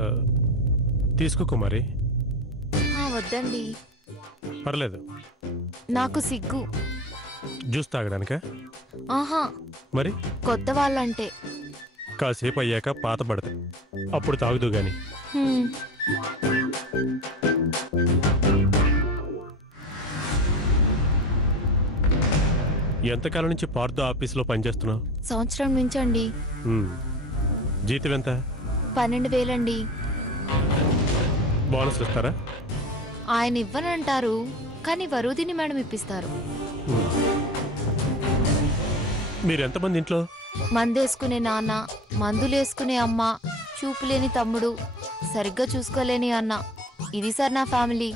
ఆ, తీసుకో కుమారి. వద్దండి, పర్లేదు. నాకు సిగ్గు. జ్యూస్ తాగడానికా? ఆహా, మరి కొత్త వాళ్ళంటే. కాసేపు అయ్యాక పాత పడతాయి, అప్పుడు తాగుదు గాని. హ్మ్. ఎంతకాలం నుంచి పార్థు ఆఫీసులో పనిచేస్తున్నావు? సంవత్సరం నుంచండి. జీతం ఎంత? 12,000 అండి. బోనస్ ఇస్తారా? ఆయన ఇవ్వనంటారు, కానీ వరుదిని మేడం ఇప్పిస్తారు. మీరెంతమంది ఇంట్లో? మందేసుకునే నాన్న, మందులేసుకునే అమ్మ, చూపులేని తమ్ముడు, సరిగ్గా చూసుకోలేని అన్న. ఇది సార్ నా ఫ్యామిలీ.